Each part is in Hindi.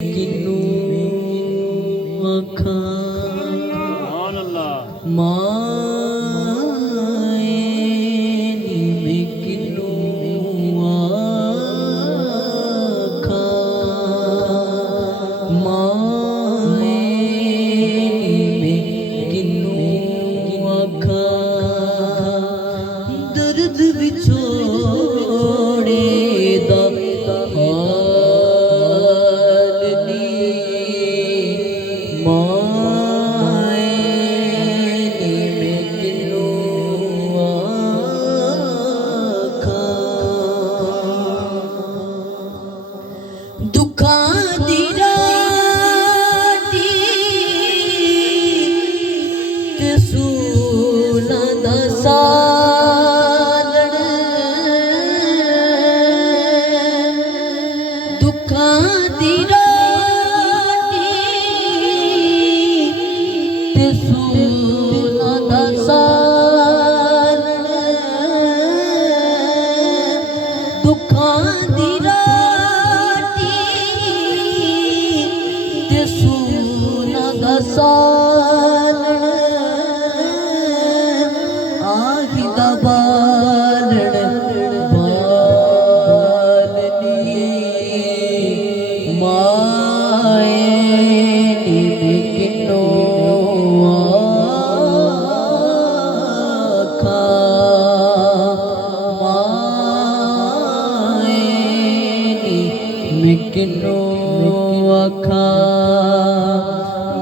किन्नू आखा माएनी में किन्नू आखा माएनी में किन्नू आखा दर्द विछोड़े दा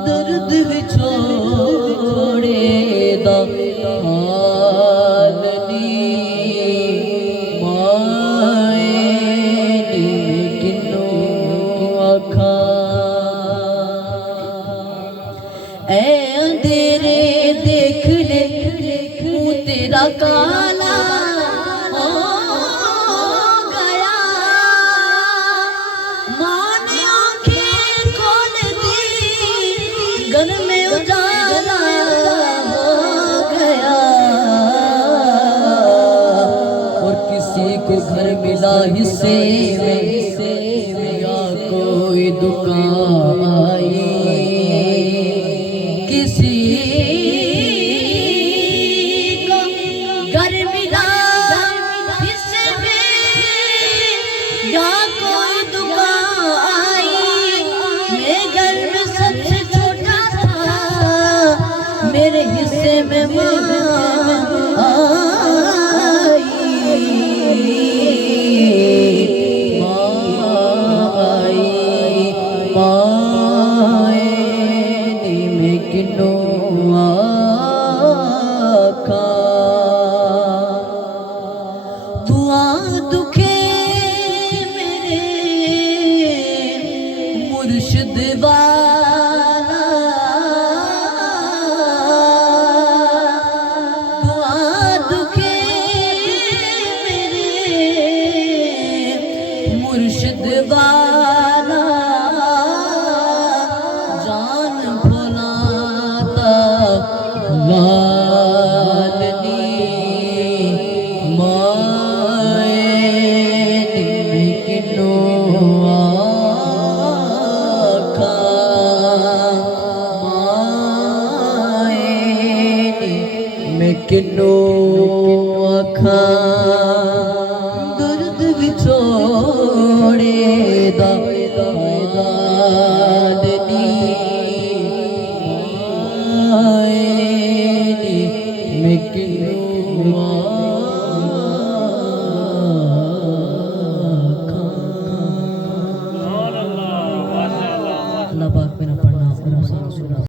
दर्द विछोड़े दा हालनी माएनी में किन्नू आखा ऐ अंधेरे देख ले मुँह तेरा काला घर में उजाला हो गया और किसी को घर मिला हिस्से में या कोई दुकान आई किसी को घर मिला हिस्से में या कोई दुकान आई मैं घर में सबसे मेरे हिस्से में मान आई माएनी में किन्नू आखा दुआ दुखे मेरे मुर्शिद मुर्शिद वाला जान भुलाता लालनी माएनी में किन्नू आखा माएनी में किन्नू